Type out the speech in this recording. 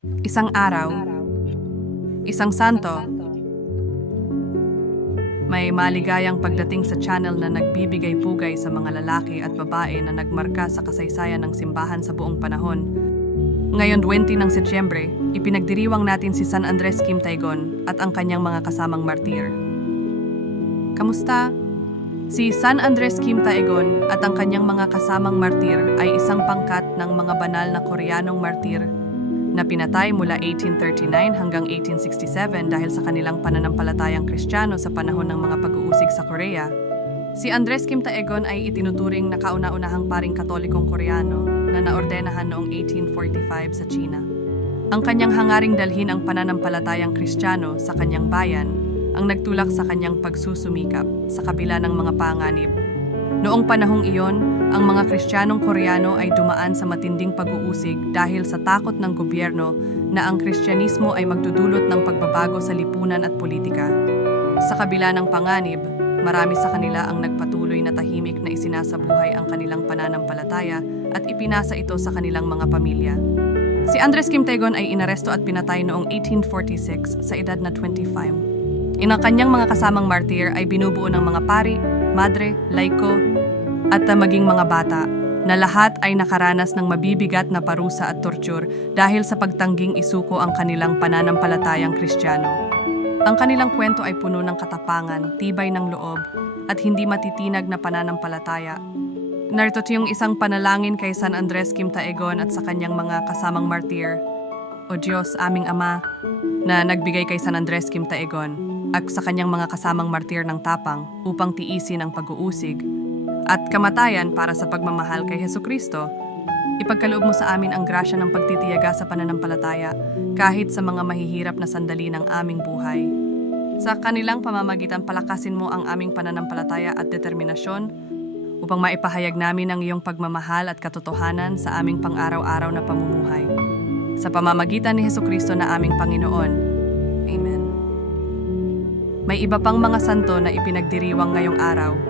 Isang araw, isang santo, may maligayang pagdating sa channel na nagbibigay pugay sa mga lalaki at babae na nagmarka sa kasaysayan ng simbahan sa buong panahon. Ngayon 20 ng Setyembre, ipinagdiriwang natin si San Andres Kim Taygon at ang kanyang mga kasamang martir. Kamusta? Si San Andres Kim Taegon at ang kanyang mga kasamang martir ay isang pangkat ng mga banal na Koreanong martir na pinatay mula 1839 hanggang 1867 dahil sa kanilang pananampalatayang Kristiyano sa panahon ng mga pag-uusig sa Korea. Si Andres Kim Taegon ay itinuturing na kauna-unahang paring katolikong Koreano na naordenahan noong 1845 sa China. Ang kanyang hangaring dalhin ang pananampalatayang Kristiyano sa kanyang bayan ang nagtulak sa kanyang pagsusumikap sa kabila ng mga panganib. Noong panahong iyon, ang mga Kristiyanong Koreano ay dumaan sa matinding pag-uusig dahil sa takot ng gobyerno na ang Kristyanismo ay magdudulot ng pagbabago sa lipunan at politika. Sa kabila ng panganib, marami sa kanila ang nagpatuloy na tahimik na isinasabuhay ang kanilang pananampalataya at ipinasa ito sa kanilang mga pamilya. Si Andres Kim Taegon ay inaresto at pinatay noong 1846 sa edad na 25. Inang kanyang mga kasamang martir ay binubuo ng mga pari, madre, laiko, at uh, maging mga bata na lahat ay nakaranas ng mabibigat na parusa at torture dahil sa pagtangging isuko ang kanilang pananampalatayang kristyano. Ang kanilang kwento ay puno ng katapangan, tibay ng loob, at hindi matitinag na pananampalataya. Narito yung isang panalangin kay San Andres Kim Taegon at sa kanyang mga kasamang martir. O Diyos, aming Ama, na nagbigay kay San Andres Kim Taegon at sa kanyang mga kasamang martir ng tapang upang tiisin ang pag-uusig at kamatayan para sa pagmamahal kay Heso Kristo, ipagkaloob mo sa amin ang grasya ng pagtitiyaga sa pananampalataya kahit sa mga mahihirap na sandali ng aming buhay. Sa kanilang pamamagitan palakasin mo ang aming pananampalataya at determinasyon upang maipahayag namin ang iyong pagmamahal at katotohanan sa aming pang-araw-araw na pamumuhay. Sa pamamagitan ni Heso Kristo na aming Panginoon. Amen. May iba pang mga santo na ipinagdiriwang ngayong araw.